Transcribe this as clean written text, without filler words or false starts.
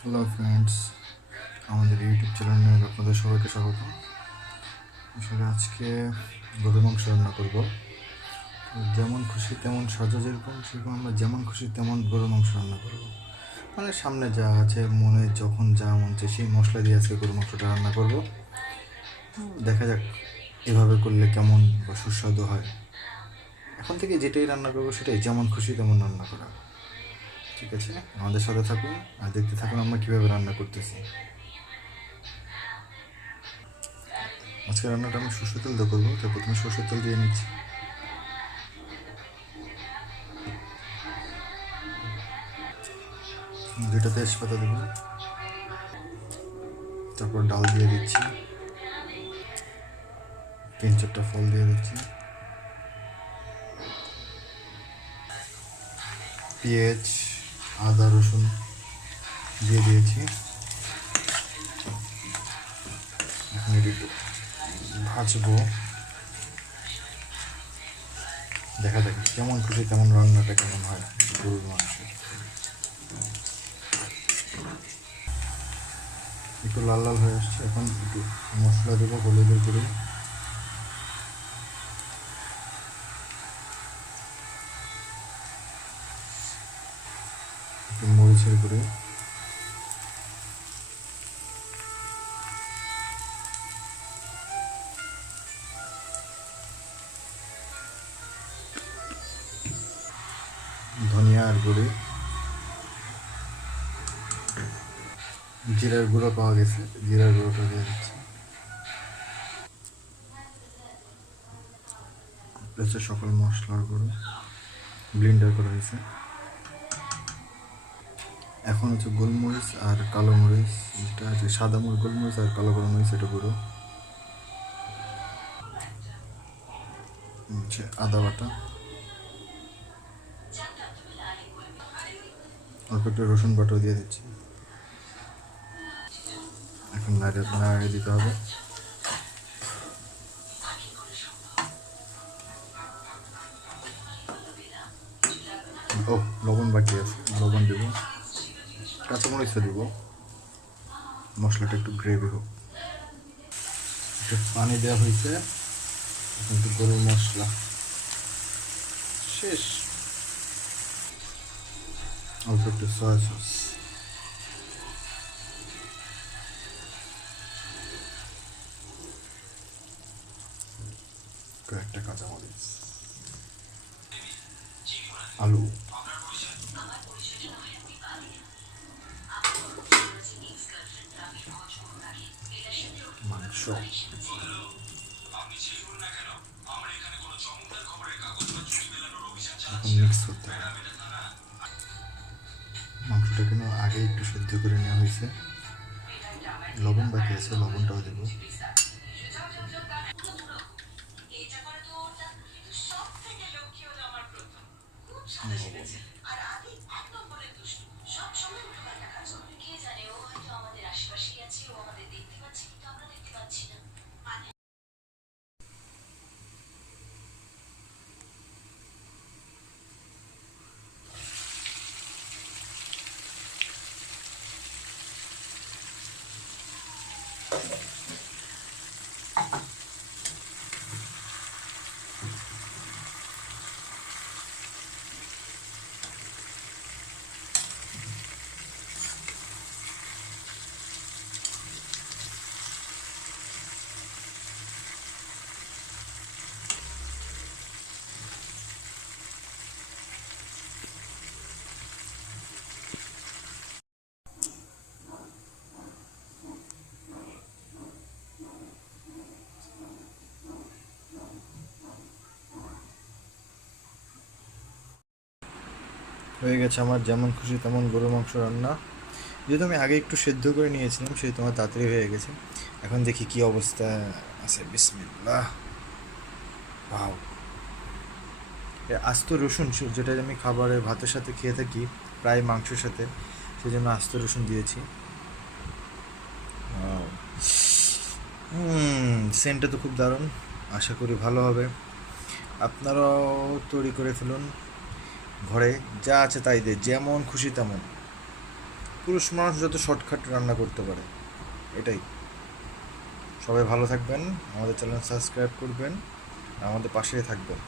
Hello friends, আমাদের YouTube চ্যানেলে আপনাদের সবাইকে স্বাগত। আসলে আজকে গরুর মাংস রান্না করব। যেমন খুশি তেমন সাজা, সেরকম আমরা যেমন খুশি তেমন গরুর মাংস রান্না করব। মানে সামনে যা আছে, মনে যখন যা মন চায় সেই মশলা দিয়ে আজকে গরুর মাংসটা রান্না করব। দেখা যাক এভাবে করলে কেমন বা সুস্বাদু হয়। এখন থেকে যেটাই রান্না করবো সেটাই যেমন খুশি তেমন রান্না করা। ঠিক আছে, আমাদের সাথে থাকুন আর দেখতে থাকুন আমরা কীভাবে রান্না করতেছি। আজকে রান্নাটা আমি সরষের তেল দিয়ে করবো, তাই প্রথমে সরষের তেল দিয়ে নিচ্ছি। দুটো তেজপাতা দেবো, তারপর ডাল দিয়ে দিচ্ছি, 3-4টা ফল দিয়ে দিচ্ছি, পেঁয়াজ আদা রসুন দিয়ে দিয়েছি। এখন এটি একটু ভাজবো, দেখা যাক কেমন খুশি তেমন রান্নাটা কেমন হয় গরুর মাংস। একটু লাল লাল হয়ে আসছে, এখন একটু মশলা দেবো, হলুদের গুঁড়ো, একটু মরিচের গুঁড়ো, ধনিয়ার গুঁড়ো, জিরার গুঁড়ো পাওয়া গেছে, জিরার গুঁড়োটা দিয়ে দিচ্ছি। হচ্ছে সকল মশলার গুঁড়ো ব্লেন্ডার করা হয়েছে। এখন হচ্ছে গোলমরিচ আর কালো মরিচ, যেটা আছে সাদা গোলমরিচ আর কালো গোলমরিচ, এটা গুঁড়ো হচ্ছে আদা বাটা, অল্প একটু রসুন বাটাও দিয়ে দিচ্ছি। এখন নাড়িয়ে দিতে হবে। ও, লবণ বাকি আছে, লবণ দেবো, কাঁচামরিচও দেবো, মশলাটা একটু গ্রেভি হোক। একটু পানি দেওয়া হয়েছে, এখন একটু গরুর মশলা শেষ, অল্প একটু সয়া সস, কয়েকটা কাঁচামরিচ, আলু, মাংস, এখন মিক্স করতে হবে। মাংসটা কিন্তু আগে একটু সেদ্ধ করে নেওয়া হয়েছে, লবণ বাকি আছে, লবণটাও দেবো। হয়ে গেছে আমার যেমন খুশি তেমন গরুর মাংস রান্না। যেহেতু আমি আগে একটু সেদ্ধ করে নিয়েছিলাম, সেহেতু আমার তাড়াতাড়ি হয়ে গেছে। এখন দেখি কি অবস্থা আছে। বিসমিল্লাহ। ভাও, আস্ত রসুন, যেটা আমি খাবারে ভাতের সাথে খেয়ে থাকি প্রায় মাংসের সাথে, সেই জন্য আস্ত রসুন দিয়েছি। সেন্টটা তো খুব দারুণ, আশা করি ভালো হবে। আপনারাও তৈরি করে ফেলুন ঘরে, যা আছে তাই দিয়ে যেমন খুশি তেমন। পুরুষ মানুষ যত শর্টকাট রান্না করতে পারে, এটাই। সবাই ভালো থাকবেন, আমাদের চ্যানেল সাবস্ক্রাইব করবেন, আমাদের পাশেই থাকবেন।